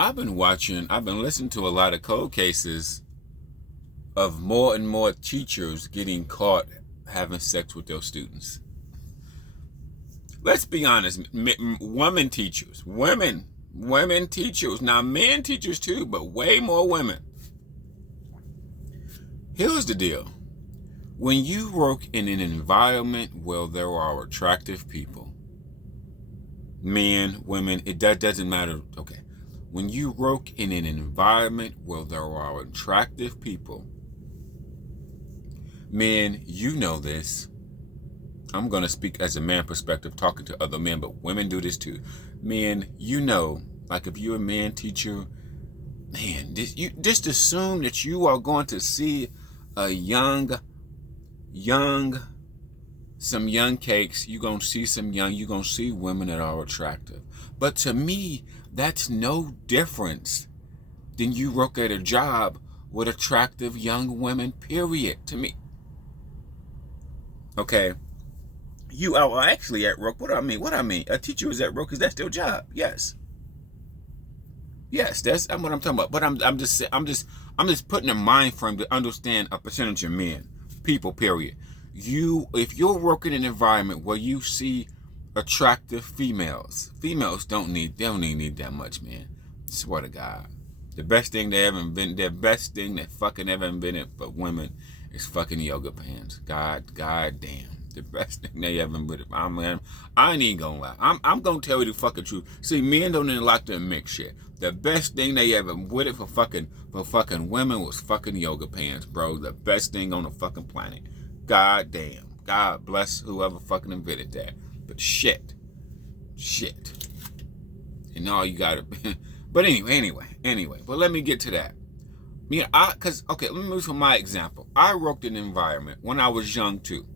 I've been listening to a lot of cold cases of more and more teachers getting caught having sex with their students. Let's be honest, women teachers, women teachers, now men teachers too, but way more women. Here's the deal. When you work in an environment where there are attractive people, men, women, that doesn't matter. Okay. When you work in an environment where there are attractive people, men, you know this. I'm going to speak as a man perspective, talking to other men, but women do this too. Men, you know, like if you're a man teacher, man, you just assume that you are going to see a some young cakes. You're going to see women that are attractive. But to me, that's no difference than you work at a job with attractive young women, period, to me. Okay. You are actually at work. What I mean? A teacher is at work. Is that still a job? Yes. Yes, that's what I'm talking about. But I'm just putting a mind frame to understand a percentage of men, people, period. If you're working in an environment where you see attractive females don't need that much, man. Swear to God. The best thing that fucking ever invented for women is fucking yoga pants. God damn. The best thing they ever invented. I ain't even gonna lie. I'm gonna tell you the fucking truth. See, men don't even like to mix shit. The best thing they ever invented for fucking women was fucking yoga pants, bro. The best thing on the fucking planet. God damn. God bless whoever fucking invented that. But shit. And all you gotta but anyway. But let me get to that. Okay, let me move to my example. I worked in an environment when I was young too,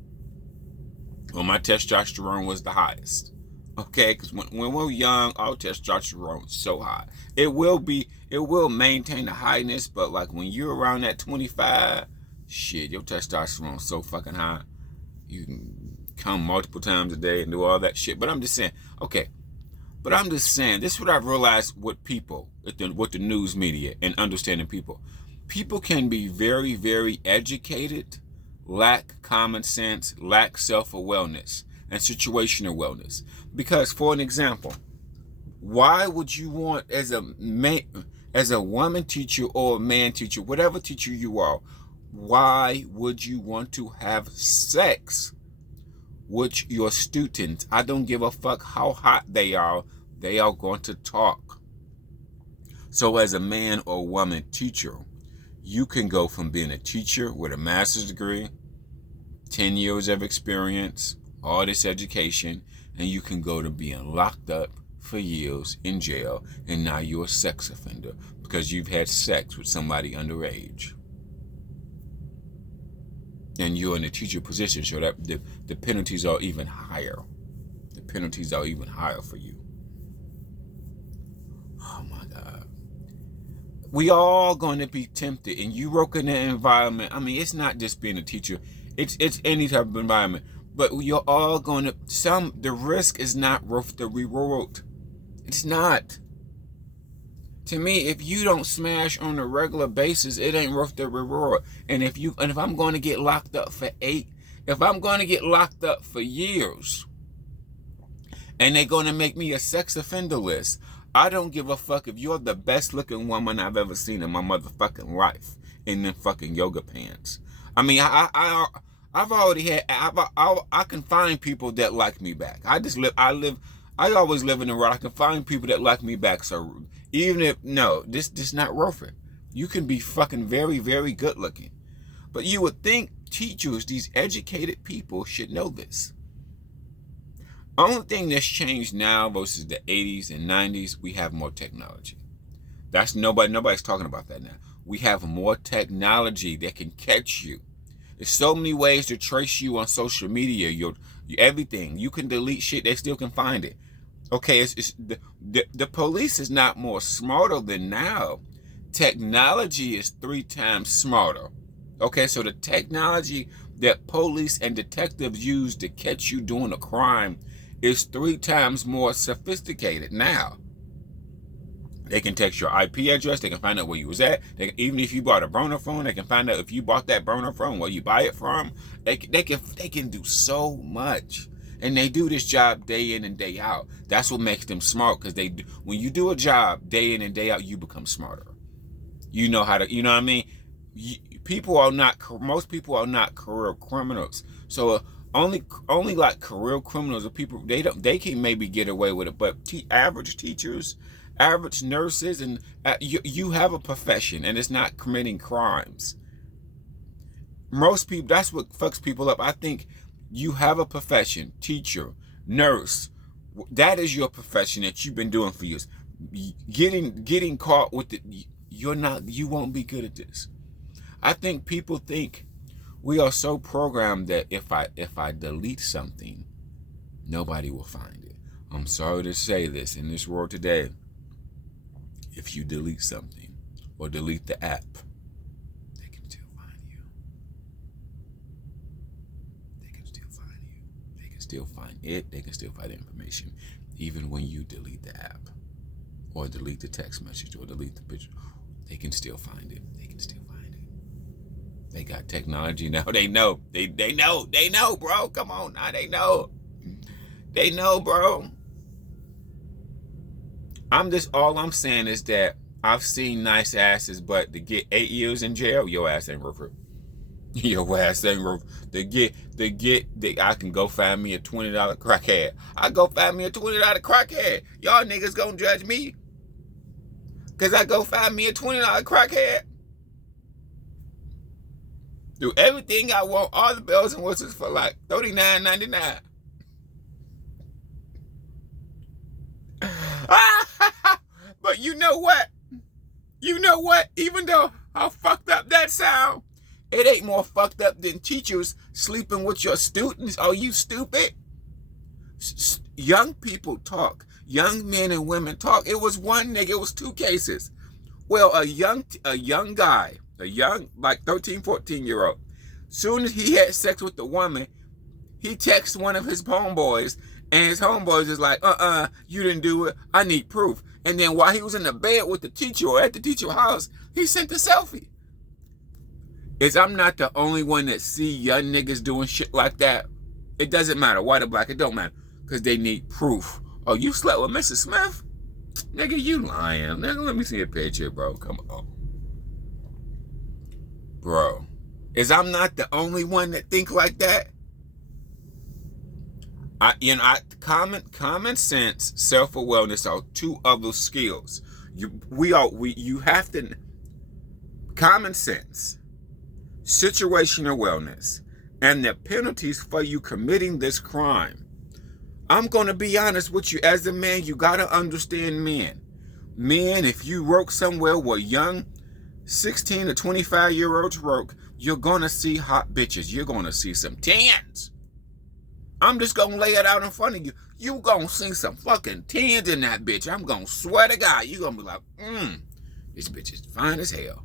when my testosterone was the highest. Okay, because when we're young, our testosterone is so high. It will maintain the highness, but like when you're around that 25, shit, your testosterone is so fucking high. You can come multiple times a day and do all that shit. But I'm just saying, this is what I've realized with people, with the news media and understanding people. People can be very, very educated, lack common sense, lack self-awareness and situational awareness. Because, for an example, why would you want, as a woman teacher or a man teacher, whatever teacher you are, why would you want to have sex with your students? I don't give a fuck how hot they are going to talk. So as a man or woman teacher, you can go from being a teacher with a master's degree, 10 years of experience, all this education, and you can go to being locked up for years in jail, and now you're a sex offender because you've had sex with somebody underage. And you're in a teacher position, so that the penalties are even higher. The penalties are even higher for you. Oh my God. We all going to be tempted, and you work in that environment. I mean, it's not just being a teacher. It's any type of environment. But you're all going to, the risk is not worth the reward. It's not. To me, if you don't smash on a regular basis, it ain't worth the reward. And if I'm going to get locked up for if I'm going to get locked up for years, and they're going to make me a sex offender list, I don't give a fuck if you're the best looking woman I've ever seen in my motherfucking life in them fucking yoga pants. I mean, I've already had, I can find people that like me back. I always live in the world. I can find people that like me back. So even if, no, this not worth it. You can be fucking very, very good looking. But you would think teachers, these educated people, should know this. Only thing that's changed now versus the 80s and 90s, we have more technology. Nobody's talking about that now. We have more technology that can catch you. There's so many ways to trace you on social media. Your everything. You can delete shit, they still can find it. Okay, the police is not more smarter than now. Technology is 3 times smarter. Okay, so the technology that police and detectives use to catch you doing a crime is 3 times more sophisticated now. They can text your IP address. They can find out where you was at. Even if you bought a burner phone, they can find out if you bought that burner phone, where you buy it from. They can do so much, and they do this job day in and day out. That's what makes them smart, because when you do a job day in and day out, you become smarter. You know how to. You know what I mean? Most people are not career criminals. So only like career criminals are people, they can maybe get away with it, but average teachers, average nurses, and you have a profession, and it's not committing crimes. Most people, that's what fucks people up. I think you have a profession, teacher, nurse. That is your profession that you've been doing for years. Getting caught with it, you won't be good at this. I think people think we are so programmed that if I delete something, nobody will find it. I'm sorry to say this, in this world today, if you delete something or delete the app, they can still find you. They can still find you. They can still find it. They can still find the information, even when you delete the app or delete the text message or delete the picture. They can still find it. They can still find it. They got technology now. They know. They know, bro. Come on now. They know. They know, bro. All I'm saying is that I've seen nice asses, but to get 8 years in jail, your ass ain't worth it. Your ass ain't worth it. I can go find me a $20 crackhead. I go find me a $20 crackhead. Y'all niggas gonna judge me because I go find me a $20 crackhead. Do everything I want, all the bells and whistles for like $39.99. But you know what? Even though how fucked up that sound, it ain't more fucked up than teachers sleeping with your students. Are you stupid? Young people talk. Young men and women talk. It was one nigga. It was two cases. Well, a young guy, like 13, 14-year-old, soon as he had sex with the woman, he texts one of his homeboys, and his homeboys is like, you didn't do it. I need proof. And then while he was in the bed with the teacher or at the teacher's house, he sent a selfie. I'm not the only one that see young niggas doing shit like that. It doesn't matter, white or black, it don't matter. Because they need proof. Oh, you slept with Mrs. Smith? Nigga, you lying. Nigga, let me see a picture, bro. Come on. Bro. I'm not the only one that think like that? Common sense, self-awareness are two other skills. You have to, common sense, situational awareness, and the penalties for you committing this crime. I'm going to be honest with you. As a man, you got to understand men. Men, if you work somewhere where young 16 to 25-year-olds work, you're going to see hot bitches. You're going to see some tens. I'm just going to lay it out in front of you. You going to see some fucking tens in that bitch. I'm going to swear to God. You're going to be like, this bitch is fine as hell.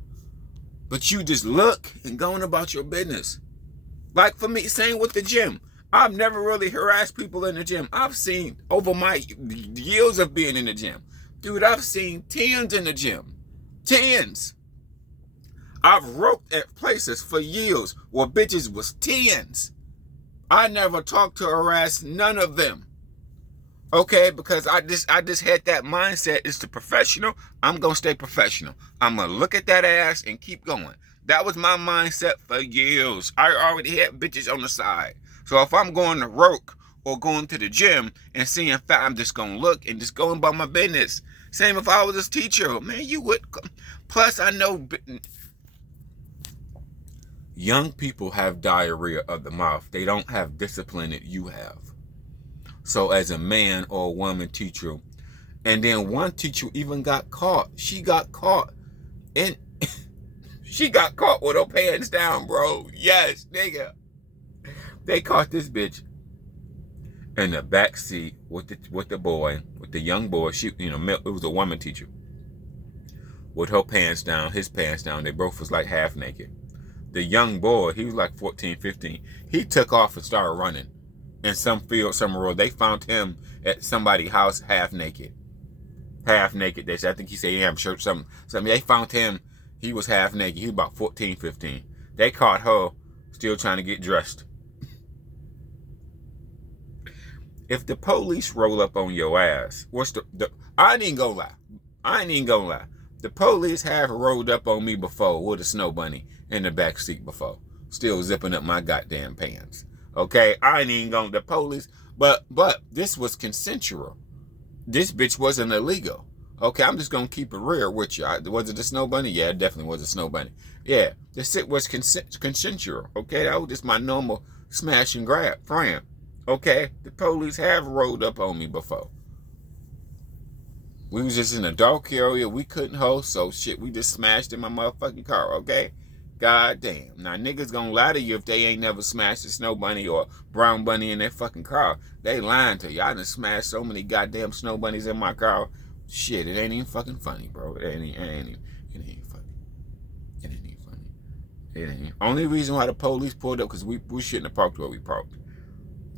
But you just look and going about your business. Like for me, same with the gym. I've never really harassed people in the gym. I've seen, over my years of being in the gym, dude, I've seen tens in the gym. Tens. I've worked at places for years where bitches was tens. I never talked to or harassed none of them. Okay, because I just had that mindset. It's the professional. I'm going to stay professional. I'm going to look at that ass and keep going. That was my mindset for years. I already had bitches on the side. So if I'm going to work or going to the gym and seeing fat, I'm just going to look and just going about my business. Same if I was a teacher. Man, you would. Plus, I know young people have diarrhea of the mouth. They don't have discipline that you have. So as a man or a woman teacher, and then one teacher even got caught. She got caught and she got caught with her pants down, bro. Yes, nigga. They caught this bitch in the back seat with the young boy. She, it was a woman teacher. With her pants down, his pants down. They both was like half naked. The young boy, he was like 14, 15. He took off and started running. In some field, some road, they found him at somebody's house half naked. half naked. I think he said he had church something. They found him. He was half naked. He was about 14, 15. They caught her still trying to get dressed. If the police roll up on your ass, I ain't even gonna lie. The police have rolled up on me before with a snow bunny in the back seat before. Still zipping up my goddamn pants. Okay? I ain't even gonna, the police, but this was consensual. This bitch wasn't illegal. Okay, I'm just gonna keep it real with you. Was it a snow bunny? Yeah, it definitely was a snow bunny. Yeah, the shit was consensual. Okay, that was just my normal smash and grab friend. Okay, the police have rolled up on me before. We was just in a dark area. We couldn't hold, so shit, we just smashed in my motherfucking car. Okay, god damn. Now niggas gonna lie to you if they ain't never smashed a snow bunny or brown bunny in their fucking car. They lying to you. I done smashed so many goddamn snow bunnies in my car. Shit, it ain't even fucking funny, bro. It ain't funny. It ain't. Only reason why the police pulled up, because we shouldn't have parked where we parked.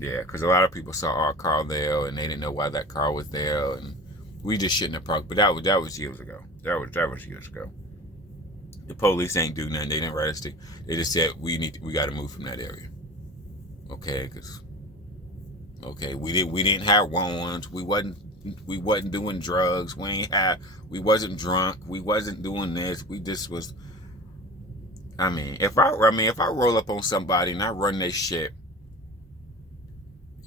Yeah, because a lot of people saw our car there, and they didn't know why that car was there, and we just shouldn't have parked. But that was years ago. That was years ago. The police ain't do nothing. They didn't write us. They just said we got to move from that area. Okay, we didn't have warrants. We wasn't doing drugs. We wasn't drunk. We wasn't doing this. We just was. If I roll up on somebody and I run their shit,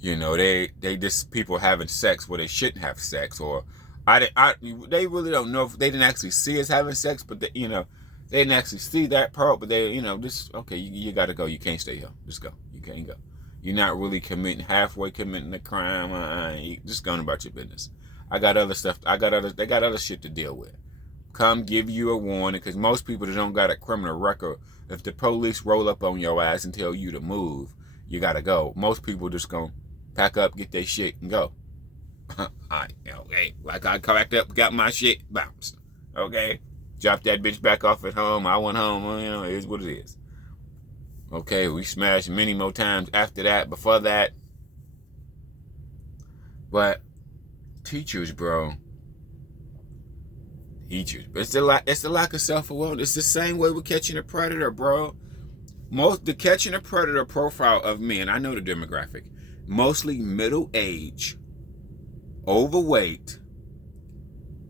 you know, they just people having sex where they shouldn't have sex, or they really don't know if they didn't actually see us having sex, but they didn't actually see that part, but they, okay, you gotta go. You can't stay here. Just go. You can't go. You're not really halfway committing the crime. Just going about your business. I got other stuff. They got other shit to deal with. Come give you a warning, because most people that don't got a criminal record, if the police roll up on your ass and tell you to move, you gotta go. Most people just gonna pack up, get their shit, and go. Okay, like I packed up, got my shit, bounced. Okay, dropped that bitch back off at home. I went home. It is what it is. Okay, we smashed many more times after that, before that. But teachers, bro. It's the lack of self-awareness. It's the same way with catching a predator, bro. The catching a predator profile of men, I know the demographic, mostly middle age, overweight.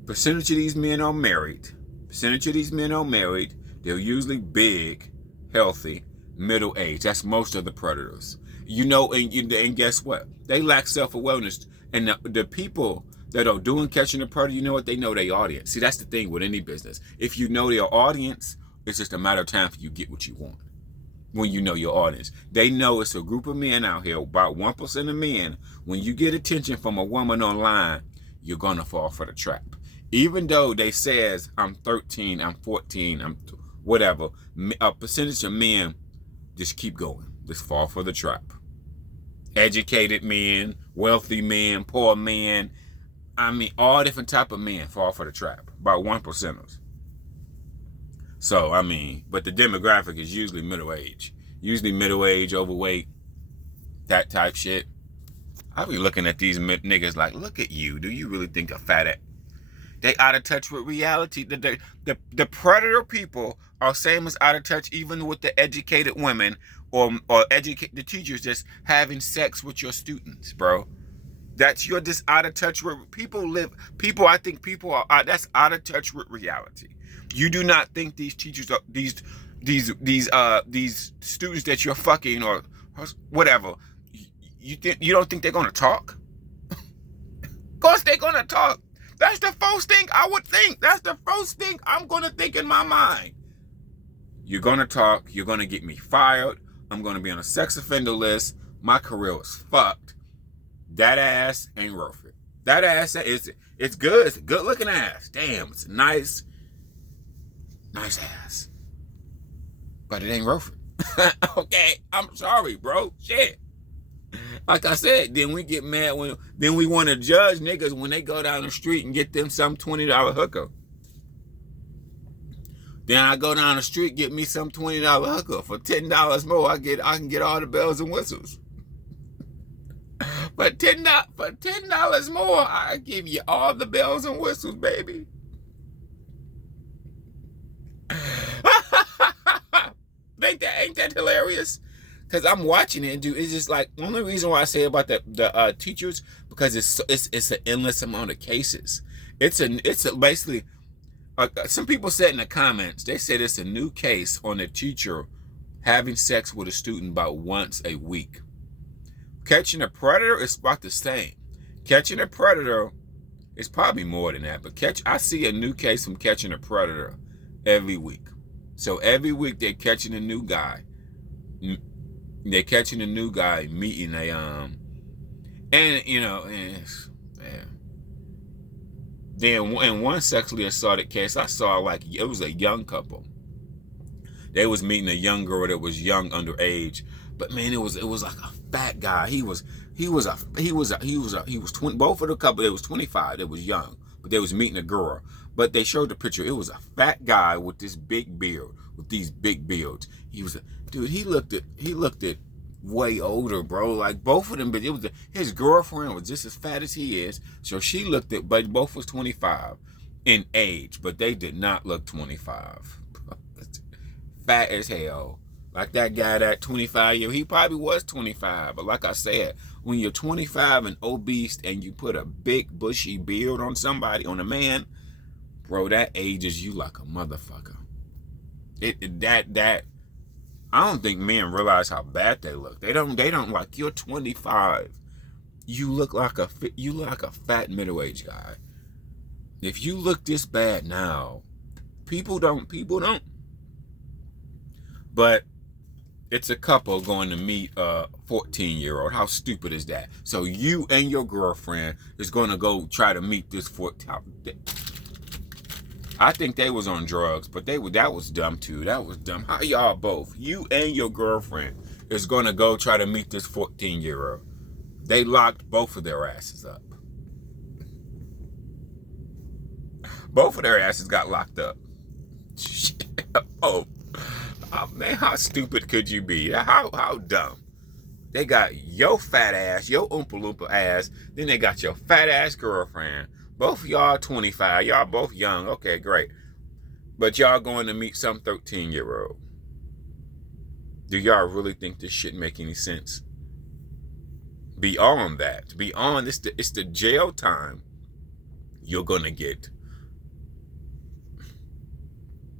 Percentage of these men are married. They're usually big, healthy, middle age. That's most of the predators. And guess what? They lack self-awareness. And the people that are doing catching a predator, you know what? They know their audience. See, that's the thing with any business. If you know their audience, it's just a matter of time for you to get what you want. When you know your audience, they know it's a group of men out here, about 1% of men. When you get attention from a woman online, you're gonna fall for the trap. Even though they says I'm 13, I'm 14, I'm whatever, a percentage of men just keep going, just fall for the trap. Educated men, wealthy men, poor men. All different type of men fall for the trap. About 1%ers. So, but the demographic is usually middle age. Overweight, that type shit. I be looking at these niggas like, look at you. Do you really think a fat? They out of touch with reality. The predator people are same as out of touch even with the educated women or the teachers just having sex with your students, bro. You're just out of touch with I think people are that's out of touch with reality. You do not think these teachers are these students that you're fucking or whatever. You don't think they're gonna talk? Of course they're gonna talk. That's the first thing I would think. That's the first thing I'm gonna think in my mind. You're gonna talk. You're gonna get me fired. I'm gonna be on a sex offender list. My career is fucked. That ass ain't worth it. That ass it's good. It's a good looking ass. Damn, it's a nice ass. But it ain't worth it. Okay, I'm sorry, bro. Shit. Like I said, then we get mad then we want to judge niggas when they go down the street and get them some $20 hooker. Then I go down the street, get me some $20 hooker for $10 more. I can get all the bells and whistles. For $10 more, I give you all the bells and whistles, baby. Ain't that hilarious? Because I'm watching it, dude. It's just like, the only reason why I say about the teachers, because it's an endless amount of cases. It's basically, some people said in the comments, they said it's a new case on a teacher having sex with a student about once a week. Catching a predator is about the same. Catching a predator is probably more than that, but I see a new case from catching a predator every week. So every week they're catching a new guy. They're catching a new guy meeting then in one sexually assaulted case, I saw like it was a young couple. They was meeting a young girl that was young underage, but man, it was like a fat guy. He was 20. Both of the couple, they was 25. They was young, but they was meeting a girl. But they showed the picture. It was a fat guy with this big beard, with these big beards. He looked at way older, bro. Like both of them, but his girlfriend was just as fat as he is. So she looked at, but both was 25 in age, but they did not look 25. Fat as hell. Like that guy, that 25 year, he probably was 25. But like I said, when you're 25 and obese and you put a big bushy beard on somebody, on a man, bro, that ages you like a motherfucker. I don't think men realize how bad they look. They don't like, you're 25. You look like a fat middle-aged guy. If you look this bad now, people don't. But it's a couple going to meet a 14-year-old. How stupid is that? So you and your girlfriend is going to go try to meet this 14. I think they was on drugs, but that was dumb too. That was dumb. How y'all both, you and your girlfriend, is going to go try to meet this 14-year-old? They locked both of their asses up. Both of their asses got locked up. Oh man, how stupid could you be? How dumb? They got your fat ass, your Oompa Loompa ass, then they got your fat ass girlfriend. Both of y'all 25. Y'all both young. Okay, great. But y'all going to meet some 13-year-old. Do y'all really think this shit make any sense? Beyond that, it's the jail time you're going to get.